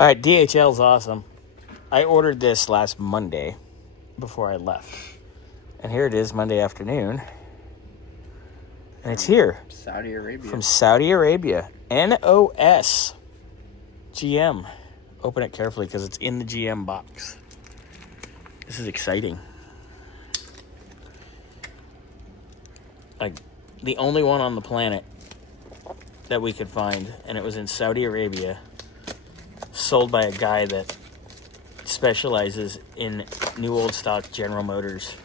All right, DHL's awesome. I ordered this last Monday before I left. And here it is, Monday afternoon. And it's here. Saudi Arabia. From Saudi Arabia. NOS. GM. Open it carefully because it's in the GM box. This is exciting. Like, the only one on the planet that we could find, and it was in Saudi Arabia, sold by a guy that specializes in new old stock General Motors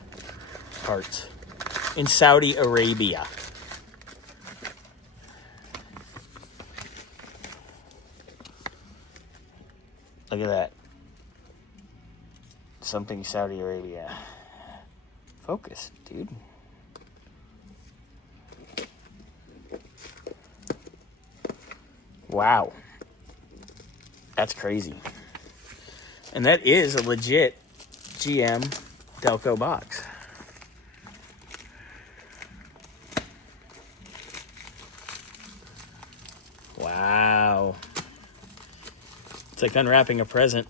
parts in Saudi Arabia. Look at that. Something Saudi Arabia. Focus, dude. Wow. That's crazy. And that is a legit GM Delco box. Wow. It's like unwrapping a present.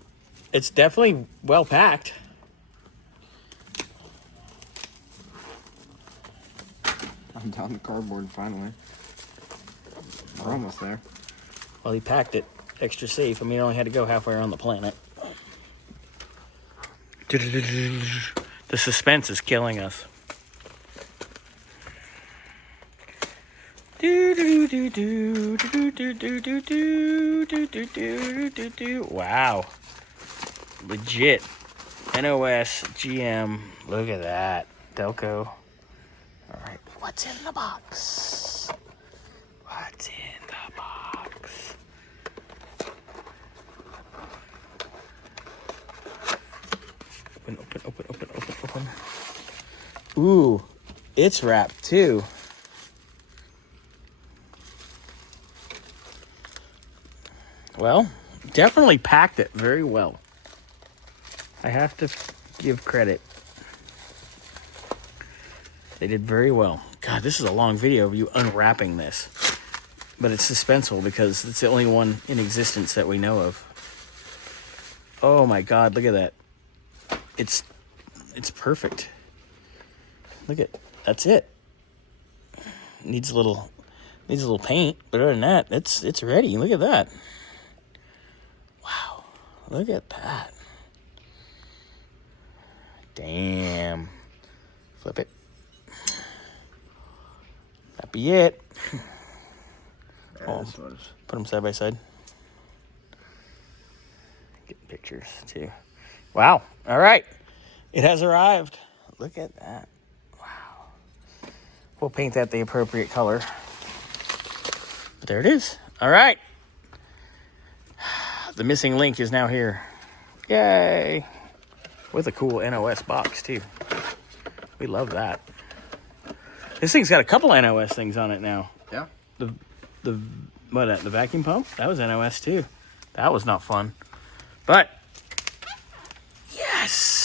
It's definitely well packed. I'm down the cardboard finally. We're almost there. Well, he packed it extra safe. I mean, he only had to go halfway around the planet. The suspense is killing us. Wow. Legit. NOS, GM. Look at that. Delco. All right. What's in the box? What's in the box? Open. Ooh, it's wrapped too. Well, definitely packed it very well. I have to give credit. They did very well. God, this is a long video of you unwrapping this. But it's suspenseful because it's the only one in existence that we know of. Oh my God, look at that. It's perfect. Look at, that's it. Needs a little paint, but other than that, it's ready. Look at that. Wow. Look at that. Damn. Flip it. That'd be it. Oh, put them side by side. Get pictures too. Wow. All right. It has arrived. Look at that. Wow. We'll paint that the appropriate color. But there it is. All right. The missing link is now here. Yay. With a cool NOS box too. We love that. This thing's got a couple NOS things on it now. Yeah. The vacuum pump? That was NOS too. That was not fun. But yes.